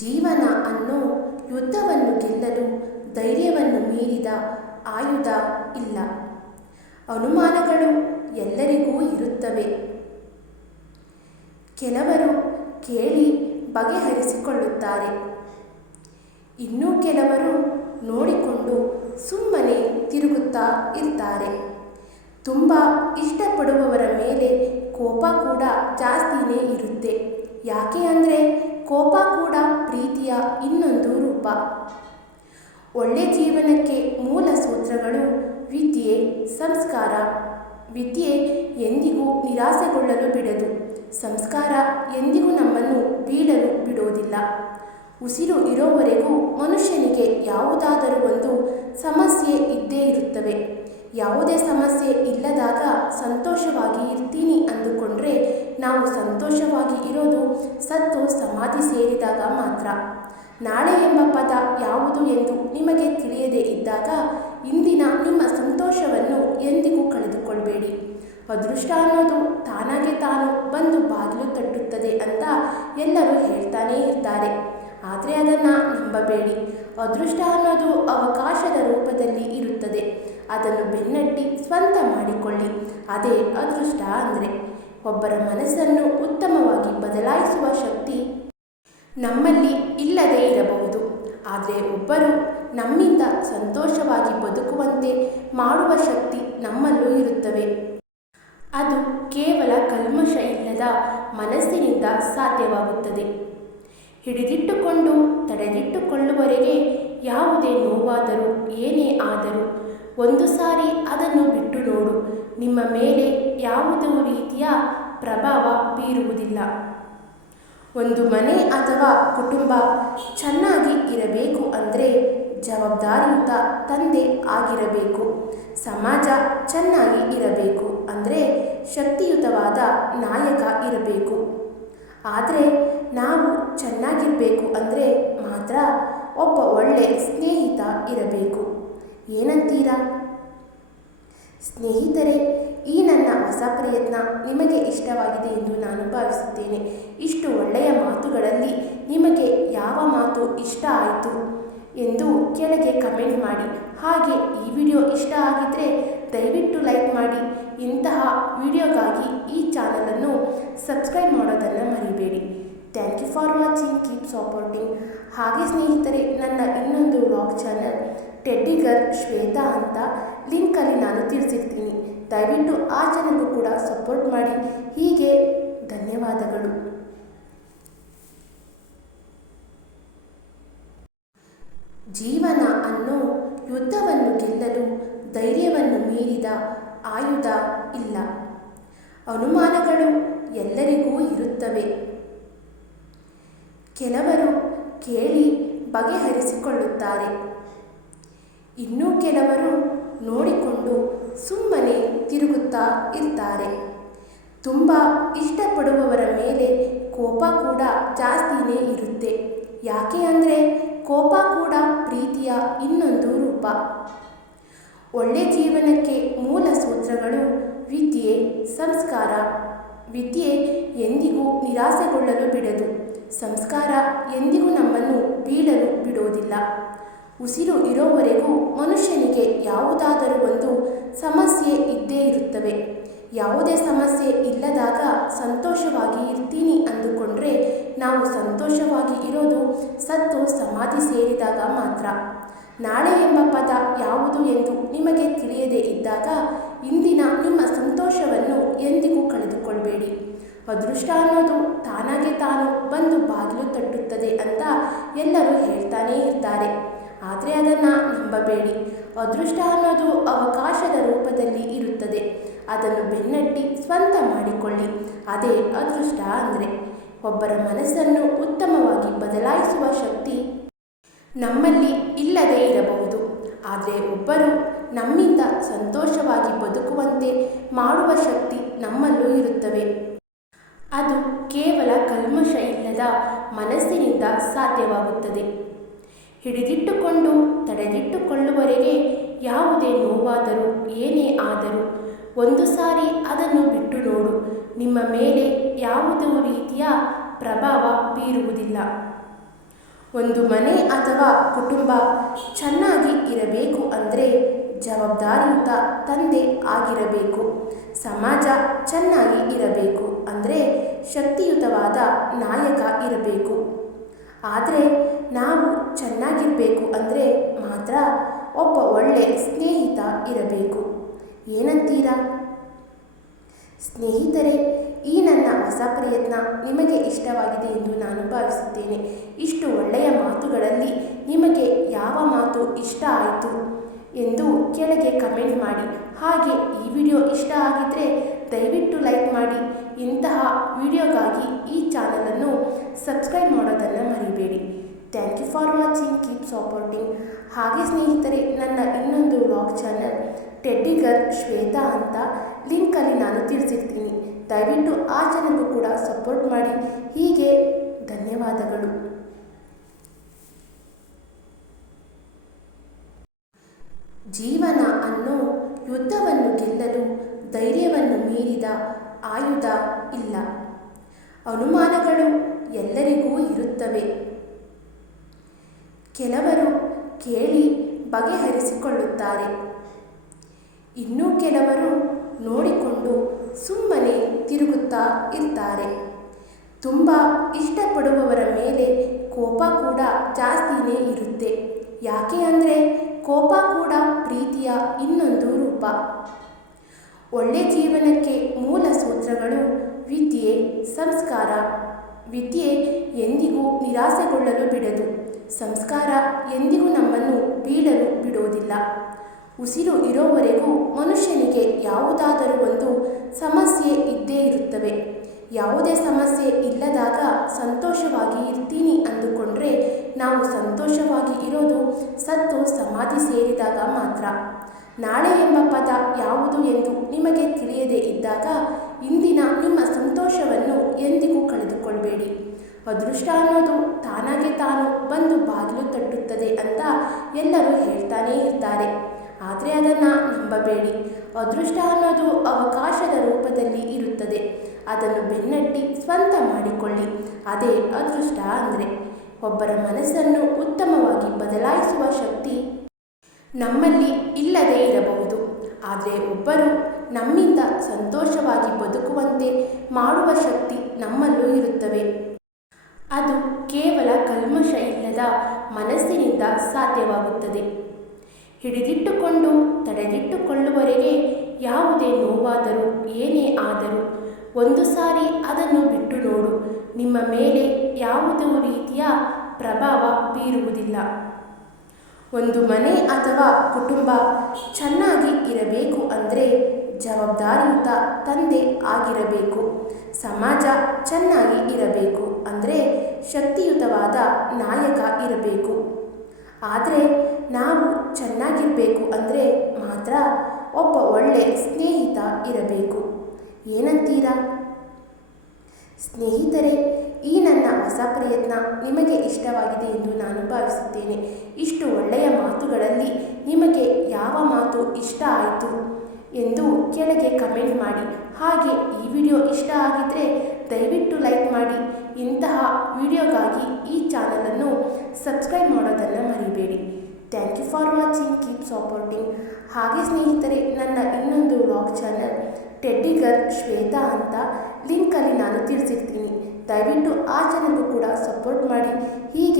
ಜೀವನ ಅನ್ನೋ ಯುದ್ಧವನ್ನು ಗೆಲ್ಲಲು ಧೈರ್ಯವನ್ನು ಮೀರಿದ ಆಯುಧ ಇಲ್ಲ. ಅನುಮಾನಗಳು ಎಲ್ಲರಿಗೂ ಇರುತ್ತವೆ. ಕೆಲವರು ಕೇಳಿ ಬಗೆಹರಿಸಿಕೊಳ್ಳುತ್ತಾರೆ. ಇನ್ನೂ ಕೆಲವರು ನೋಡಿಕೊಂಡು ಸುಮ್ಮನೆ ತಿರುಗುತ್ತಾ ಇರ್ತಾರೆ. ತುಂಬ ಇಷ್ಟಪಡುವವರ ಮೇಲೆ ಕೋಪ ಕೂಡ ಜಾಸ್ತಿನೇ ಇರುತ್ತೆ. ಯಾಕೆ ಅಂದರೆ ಕೋಪ ಕೂಡ ಪ್ರೀತಿಯ ಇನ್ನೊಂದು ರೂಪ. ಒಳ್ಳೆ ಜೀವನಕ್ಕೆ ಮೂಲ ಸೂತ್ರಗಳು ವಿದ್ಯೆ, ಸಂಸ್ಕಾರ. ವಿದ್ಯೆ ಎಂದಿಗೂ ನಿರಾಸೆಗೊಳ್ಳಲು ಬಿಡದು. ಸಂಸ್ಕಾರ ಎಂದಿಗೂ ನಮ್ಮನ್ನು ಬೀಳಲು ಬಿಡೋದಿಲ್ಲ. ಉಸಿರು ಇರೋವರೆಗೂ ಮನುಷ್ಯನಿಗೆ ಯಾವುದಾದರೂ ಒಂದು ಸಮಸ್ಯೆ ಇದ್ದೇ ಇರುತ್ತವೆ. ಯಾವುದೇ ಸಮಸ್ಯೆ ಇಲ್ಲದಾಗ ಸಂತೋಷವಾಗಿ ಇರ್ತೀನಿ ಅಂದುಕೊಂಡ್ರೆ ನಾವು ಸಂತೋಷವಾಗಿ ಇರೋದು ಸತ್ತು ಸಮಾಧಿ ಸೇರಿದಾಗ ಮಾತ್ರ. ನಾಳೆ ಎಂಬ ಪದ ಯಾವುದು ಎಂದು ನಿಮಗೆ ತಿಳಿಯದೇ ಇದ್ದಾಗ ಇಂದಿನ ನಿಮ್ಮ ಸಂತೋಷವನ್ನು ಎಂದಿಗೂ ಕಳೆದುಕೊಳ್ಬೇಡಿ. ಅದೃಷ್ಟ ಅನ್ನೋದು ತಾನಾಗೆ ತಾನು ಬಂದು ಬಾಗಿಲು ತಟ್ಟುತ್ತದೆ ಅಂತ ಎಲ್ಲರೂ ಹೇಳ್ತಾನೇ ಇರ್ತಾರೆ. ಆದರೆ ಅದನ್ನು ನಂಬಬೇಡಿ. ಅದೃಷ್ಟ ಅನ್ನೋದು ಅವಕಾಶದ ರೂಪದಲ್ಲಿ ಇರುತ್ತದೆ. ಅದನ್ನು ಬೆನ್ನಟ್ಟಿ ಸ್ವಂತ ಮಾಡಿಕೊಳ್ಳಿ. ಅದೇ ಅದೃಷ್ಟ ಅಂದರೆ. ಒಬ್ಬರ ಮನಸ್ಸನ್ನು ಉತ್ತಮವಾಗಿ ಬದಲಾಯಿಸುವ ಶಕ್ತಿ ನಮ್ಮಲ್ಲಿ ಇಲ್ಲದೇ ಇರಬಹುದು. ಆದರೆ ಒಬ್ಬರು ನಮ್ಮಿಂದ ಸಂತೋಷವಾಗಿ ಬದುಕುವಂತೆ ಮಾಡುವ ಶಕ್ತಿ ನಮ್ಮಲ್ಲೂ ಇರುತ್ತವೆ. ಅದು ಕೇವಲ ಕಲ್ಮಶ ಇಲ್ಲದ ಮನಸ್ಸಿನಿಂದ ಸಾಧ್ಯವಾಗುತ್ತದೆ. ಹಿಡಿದಿಟ್ಟುಕೊಂಡು ತಡೆದಿಟ್ಟುಕೊಳ್ಳುವವರೆಗೆ ಯಾವುದೇ ನೋವಾದರೂ ಏನೇ ಆದರೂ ಒಂದು ಸಾರಿ ಅದನ್ನು ಬಿಟ್ಟು ನೋಡು. ನಿಮ್ಮ ಮೇಲೆ ಯಾವುದೇ ರೀತಿಯ ಪ್ರಭಾವ ಬೀರುವುದಿಲ್ಲ. ಒಂದು ಮನೆ ಅಥವಾ ಕುಟುಂಬ ಚೆನ್ನಾಗಿ ಇರಬೇಕು ಅಂದರೆ ಜವಾಬ್ದಾರಿಯುತ ತಂದೆ ಆಗಿರಬೇಕು. ಸಮಾಜ ಚೆನ್ನಾಗಿ ಇರಬೇಕು ಅಂದರೆ ಶಕ್ತಿಯುತವಾದ ನಾಯಕ ಇರಬೇಕು. ಆದರೆ ನಾವು ಚೆನ್ನಾಗಿರಬೇಕು ಅಂದರೆ ಮಾತ್ರ ಒಬ್ಬ ಒಳ್ಳೆಯ ಸ್ನೇಹಿತ ಇರಬೇಕು. ಏನಂತೀರಾ ಸ್ನೇಹಿತರೆ? ಈ ನನ್ನ ಹೊಸ ಪ್ರಯತ್ನ ನಿಮಗೆ ಇಷ್ಟವಾಗಿದೆ ಎಂದು ನಾನು ಭಾವಿಸುತ್ತೇನೆ. ಇಷ್ಟು ಒಳ್ಳೆಯ ಮಾತುಗಳಲ್ಲಿ ನಿಮಗೆ ಯಾವ ಮಾತು ಇಷ್ಟ ಆಯಿತು ಎಂದು ಕೆಳಗೆ ಕಮೆಂಟ್ ಮಾಡಿ. ಹಾಗೆ ಈ ವಿಡಿಯೋ ಇಷ್ಟ ಆಗಿದ್ದರೆ ದಯವಿಟ್ಟು ಲೈಕ್ ಮಾಡಿ. ಇಂತಹ ವಿಡಿಯೋಗಾಗಿ ಈ ಚಾನಲನ್ನು ಸಬ್ಸ್ಕ್ರೈಬ್ ಮಾಡೋದನ್ನು ಮರಿಬೇಡಿ. Thank you for watching. Keep supporting. ಹಾಗೆ ಸ್ನೇಹಿತರೆ, ನನ್ನ ಇನ್ನೊಂದು vlog channel teddy girl Shweta ಅಂತ ಲಿಂಕಲ್ಲಿ ನಾನು ತಿಳಿಸಿರ್ತೀನಿ. ದಯವಿಟ್ಟು ಆ ಚಾನಲ್ಗೂ ಕೂಡ ಸಪೋರ್ಟ್ ಮಾಡಿ. ಹೀಗೆ ಧನ್ಯವಾದಗಳು. ಜೀವನ ಅನ್ನೋ ಯುದ್ಧವನ್ನು ಗೆಲ್ಲಲು ಧೈರ್ಯವನ್ನು ಮೀರಿದ ಆಯುಧ ಇಲ್ಲ. ಅನುಮಾನಗಳು ಎಲ್ಲರಿಗೂ ಇರುತ್ತವೆ. ಕೆಲವರು ಕೇಳಿ ಬಗೆಹರಿಸಿಕೊಳ್ಳುತ್ತಾರೆ. ಇನ್ನೂ ಕೆಲವರು ನೋಡಿಕೊಂಡು ಸುಮ್ಮನೆ ತಿರುಗುತ್ತಾ ಇರ್ತಾರೆ. ತುಂಬ ಇಷ್ಟಪಡುವವರ ಮೇಲೆ ಕೋಪ ಕೂಡ ಜಾಸ್ತಿನೇ ಇರುತ್ತೆ. ಯಾಕೆ ಅಂದರೆ ಕೋಪ ಕೂಡ ಪ್ರೀತಿಯ ಇನ್ನೊಂದು ರೂಪ. ಒಳ್ಳೆ ಜೀವನಕ್ಕೆ ಮೂಲ ಸೂತ್ರಗಳು ವಿದ್ಯೆ, ಸಂಸ್ಕಾರ. ವಿದ್ಯೆ ಎಂದಿಗೂ ನಿರಾಸೆಗೊಳ್ಳಲು ಬಿಡದು. ಸಂಸ್ಕಾರ ಎಂದಿಗೂ ನಮ್ಮನ್ನು ಬೀಳಲು ಬಿಡೋದಿಲ್ಲ. ಉಸಿರು ಇರೋವರೆಗೂ ಮನುಷ್ಯನಿಗೆ ಯಾವುದಾದರೂ ಒಂದು ಸಮಸ್ಯೆ ಇದ್ದೇ ಇರುತ್ತವೆ. ಯಾವುದೇ ಸಮಸ್ಯೆ ಇಲ್ಲದಾಗ ಸಂತೋಷವಾಗಿ ಇರ್ತೀನಿ ಅಂದುಕೊಂಡ್ರೆ ನಾವು ಸಂತೋಷವಾಗಿ ಇರೋದು ಸತ್ತು ಸಮಾಧಿ ಸೇರಿದಾಗ ಮಾತ್ರ. ನಾಳೆ ಎಂಬ ಪದ ಯಾವುದು ಎಂದು ನಿಮಗೆ ತಿಳಿಯದೇ ಇದ್ದಾಗ ಇಂದಿನ ನಿಮ್ಮ ಸಂತೋಷವನ್ನು ಎಂದಿಗೂ ಕಳೆದುಕೊಳ್ಬೇಡಿ. ಅದೃಷ್ಟ ಅನ್ನೋದು ತಾನಾಗೆ ತಾನು ಬಂದು ಬಾಗಿಲು ತಟ್ಟುತ್ತದೆ ಅಂತ ಎಲ್ಲರೂ ಹೇಳ್ತಾನೇ ಇರ್ತಾರೆ. ಆದರೆ ಅದನ್ನು ನಂಬಬೇಡಿ. ಅದೃಷ್ಟ ಅನ್ನೋದು ಅವಕಾಶದ ರೂಪದಲ್ಲಿ ಇರುತ್ತದೆ. ಅದನ್ನು ಬೆನ್ನಟ್ಟಿ ಸ್ವಂತ ಮಾಡಿಕೊಳ್ಳಿ. ಅದೇ ಅದೃಷ್ಟ ಅಂದರೆ. ಒಬ್ಬರ ಮನಸ್ಸನ್ನು ಉತ್ತಮವಾಗಿ ಬದಲಾಯಿಸುವ ಶಕ್ತಿ ನಮ್ಮಲ್ಲಿ ಇಲ್ಲದೇ ಇರಬಹುದು. ಆದರೆ ಒಬ್ಬರು ನಮ್ಮಿಂದ ಸಂತೋಷವಾಗಿ ಬದುಕುವಂತೆ ಮಾಡುವ ಶಕ್ತಿ ನಮ್ಮಲ್ಲೂ ಇರುತ್ತವೆ. ಅದು ಕೇವಲ ಕಲ್ಮಶ ಇಲ್ಲದ ಮನಸ್ಸಿನಿಂದ ಸಾಧ್ಯವಾಗುತ್ತದೆ. ಹಿಡಿದಿಟ್ಟುಕೊಂಡು ತಡೆದಿಟ್ಟುಕೊಳ್ಳುವವರೆಗೆ ಯಾವುದೇ ನೋವಾದರೂ ಏನೇ ಆದರೂ ಒಂದು ಸಾರಿ ಅದನ್ನು ಬಿಟ್ಟು ನೋಡು. ನಿಮ್ಮ ಮೇಲೆ ಯಾವುದೇ ರೀತಿಯ ಪ್ರಭಾವ ಬೀರುವುದಿಲ್ಲ. ಒಂದು ಮನೆ ಅಥವಾ ಕುಟುಂಬ ಚೆನ್ನಾಗಿ ಇರಬೇಕು ಅಂದರೆ ಜವಾಬ್ದಾರಿಯುತ ತಂದೆ ಆಗಿರಬೇಕು. ಸಮಾಜ ಚೆನ್ನಾಗಿ ಇರಬೇಕು ಅಂದರೆ ಶಕ್ತಿಯುತವಾದ ನಾಯಕ ಇರಬೇಕು. ಆದರೆ ನಾವು ಚೆನ್ನಾಗಿರಬೇಕು ಅಂದರೆ ಮಾತ್ರ ಒಬ್ಬ ಒಳ್ಳೆ ಸ್ನೇಹಿತ ಇರಬೇಕು. ಏನಂತೀರಾ ಸ್ನೇಹಿತರೆ? ಈ ನನ್ನ ಹೊಸ ಪ್ರಯತ್ನ ನಿಮಗೆ ಇಷ್ಟವಾಗಿದೆ ಎಂದು ನಾನು ಭಾವಿಸುತ್ತೇನೆ. ಇಷ್ಟು ಒಳ್ಳೆಯ ಮಾತುಗಳಲ್ಲಿ ನಿಮಗೆ ಯಾವ ಮಾತು ಇಷ್ಟ ಆಯಿತು ಎಂದು ಕೆಳಗೆ ಕಮೆಂಟ್ ಮಾಡಿ. ಹಾಗೆ ಈ ವಿಡಿಯೋ ಇಷ್ಟ ಆಗಿದ್ದರೆ ದಯವಿಟ್ಟು ಲೈಕ್ ಮಾಡಿ. ಇಂತಹ ವಿಡಿಯೋಗಾಗಿ ಈ ಚಾನಲನ್ನು ಸಬ್ಸ್ಕ್ರೈಬ್ ಮಾಡೋದನ್ನು ಮರಿಬೇಡಿ. Thank you for watching. Keep supporting. ಹಾಗೆ ಸ್ನೇಹಿತರೆ, ನನ್ನ ಇನ್ನೊಂದು vlog channel teddy girl Shweta ಅಂತ ಲಿಂಕಲ್ಲಿ ನಾನು ತಿಳಿಸಿರ್ತೀನಿ. ದಯವಿಟ್ಟು ಆ ಚಾನಲ್ಗೂ ಕೂಡ ಸಪೋರ್ಟ್ ಮಾಡಿ. ಹೀಗೆ ಧನ್ಯವಾದಗಳು. ಜೀವನ ಅನ್ನೋ ಯುದ್ಧವನ್ನು ಗೆಲ್ಲಲು ಧೈರ್ಯವನ್ನು ಮೀರಿದ ಆಯುಧ ಇಲ್ಲ. ಅನುಮಾನಗಳು ಎಲ್ಲರಿಗೂ ಇರುತ್ತವೆ. ಕೆಲವರು ಕೇಳಿ ಬಗೆಹರಿಸಿಕೊಳ್ಳುತ್ತಾರೆ. ಇನ್ನೂ ಕೆಲವರು ನೋಡಿಕೊಂಡು ಸುಮ್ಮನೆ ತಿರುಗುತ್ತಾ ಇರ್ತಾರೆ. ತುಂಬ ಇಷ್ಟಪಡುವವರ ಮೇಲೆ ಕೋಪ ಕೂಡ ಜಾಸ್ತಿನೇ ಇರುತ್ತೆ. ಯಾಕೆ ಅಂದರೆ ಕೋಪ ಕೂಡ ಪ್ರೀತಿಯ ಇನ್ನೊಂದು ರೂಪ. ಒಳ್ಳೆ ಜೀವನಕ್ಕೆ ಮೂಲ ಸೂತ್ರಗಳು ವಿದ್ಯೆ, ಸಂಸ್ಕಾರ. ವಿದ್ಯೆ ಎಂದಿಗೂ ನಿರಾಸೆಗೊಳ್ಳಲು ಬಿಡದು. ಸಂಸ್ಕಾರ ಎಂದಿಗೂ ನಮ್ಮನ್ನು ಬೀಳಲು ಬಿಡೋದಿಲ್ಲ. ಉಸಿರು ಇರೋವರೆಗೂ ಮನುಷ್ಯನಿಗೆ ಯಾವುದಾದರೂ ಒಂದು ಸಮಸ್ಯೆ ಇದ್ದೇ ಇರುತ್ತವೆ. ಯಾವುದೇ ಸಮಸ್ಯೆ ಇಲ್ಲದಾಗ ಸಂತೋಷವಾಗಿ ಇರ್ತೀನಿ ಅಂದುಕೊಂಡ್ರೆ ನಾವು ಸಂತೋಷವಾಗಿ ಇರೋದು ಸತ್ತು ಸಮಾಧಿ ಸೇರಿದಾಗ ಮಾತ್ರ. ನಾಳೆ ಎಂಬ ಪದ ಯಾವುದು ಎಂದು ನಿಮಗೆ ತಿಳಿಯದೇ ಇದ್ದಾಗ ಇಂದಿನ ನಿಮ್ಮ ಸಂತೋಷವನ್ನು ಎಂದಿಗೂ ಕಳೆದುಕೊಳ್ಬೇಡಿ. ಅದೃಷ್ಟ ಅನ್ನೋದು ತಾನಾಗೆ ತಾನು ಬಂದು ಬಾಗಿಲು ತಟ್ಟುತ್ತದೆ ಅಂತ ಎಲ್ಲರೂ ಹೇಳ್ತಾನೇ ಇರ್ತಾರೆ. ಆದರೆ ಅದನ್ನು ನಂಬಬೇಡಿ. ಅದೃಷ್ಟ ಅನ್ನೋದು ಅವಕಾಶದ ರೂಪದಲ್ಲಿ ಇರುತ್ತದೆ. ಅದನ್ನು ಬೆನ್ನಟ್ಟಿ ಸ್ವಂತ ಮಾಡಿಕೊಳ್ಳಿ. ಅದೇ ಅದೃಷ್ಟ ಅಂದರೆ. ಒಬ್ಬರ ಮನಸ್ಸನ್ನು ಉತ್ತಮವಾಗಿ ಬದಲಾಯಿಸುವ ಶಕ್ತಿ ನಮ್ಮಲ್ಲಿ ಇಲ್ಲದೇ ಇರಬಹುದು. ಆದರೆ ಒಬ್ಬರು ನಮ್ಮಿಂದ ಸಂತೋಷವಾಗಿ ಬದುಕುವಂತೆ ಮಾಡುವ ಶಕ್ತಿ ನಮ್ಮಲ್ಲೂ ಇರುತ್ತವೆ. ಅದು ಕೇವಲ ಕಲ್ಮಶ ಇಲ್ಲದ ಮನಸ್ಸಿನಿಂದ ಸಾಧ್ಯವಾಗುತ್ತದೆ. ಹಿಡಿದಿಟ್ಟುಕೊಂಡು ತಡೆದಿಟ್ಟುಕೊಳ್ಳುವವರೆಗೆ ಯಾವುದೇ ನೋವಾದರೂ ಏನೇ ಆದರೂ ಒಂದು ಸಾರಿ ಅದನ್ನು ಬಿಟ್ಟು ನೋಡು. ನಿಮ್ಮ ಮೇಲೆ ಯಾವುದೇ ರೀತಿಯ ಪ್ರಭಾವ ಬೀರುವುದಿಲ್ಲ. ಒಂದು ಮನೆ ಅಥವಾ ಕುಟುಂಬ ಚೆನ್ನಾಗಿ ಇರಬೇಕು ಅಂದರೆ ಜವಾಬ್ದಾರಿಯುತ ತಂದೆ ಆಗಿರಬೇಕು. ಸಮಾಜ ಚೆನ್ನಾಗಿ ಇರಬೇಕು ಅಂದರೆ ಶಕ್ತಿಯುತವಾದ ನಾಯಕ ಇರಬೇಕು. ಆದರೆ ನಾವು ಚೆನ್ನಾಗಿರಬೇಕು ಅಂದರೆ ಮಾತ್ರ ಒಬ್ಬ ಒಳ್ಳೆ ಸ್ನೇಹಿತ ಇರಬೇಕು. ಏನಂತೀರಾ ಸ್ನೇಹಿತರೆ? ಈ ನನ್ನ ಹೊಸ ಪ್ರಯತ್ನ ನಿಮಗೆ ಇಷ್ಟವಾಗಿದೆ ಎಂದು ನಾನು ಭಾವಿಸುತ್ತೇನೆ. ಇಷ್ಟು ಒಳ್ಳೆಯ ಮಾತುಗಳಲ್ಲಿ ನಿಮಗೆ ಯಾವ ಮಾತು ಇಷ್ಟ ಆಯಿತು ಎಂದು ಕೆಳಗೆ ಕಮೆಂಟ್ ಮಾಡಿ. ಹಾಗೆ ಈ ವಿಡಿಯೋ ಇಷ್ಟ ಆಗಿದ್ದರೆ ದಯವಿಟ್ಟು ಲೈಕ್ ಮಾಡಿ. ಇಂತಹ ವಿಡಿಯೋಗಾಗಿ ಈ ಚಾನಲನ್ನು ಸಬ್ಸ್ಕ್ರೈಬ್ ಮಾಡೋದನ್ನು ಮರಿಬೇಡಿ. Thank you for watching. Keep supporting. ಹಾಗೆ ಸ್ನೇಹಿತರೆ, ನನ್ನ ಇನ್ನೊಂದು vlog channel teddy girl Shweta ಅಂತ ಲಿಂಕಲ್ಲಿ ನಾನು ತಿಳಿಸಿರ್ತೀನಿ. ದಯವಿಟ್ಟು ಆ ಚಾನಲ್ಗೂ ಕೂಡ ಸಪೋರ್ಟ್ ಮಾಡಿ. ಹೀಗೆ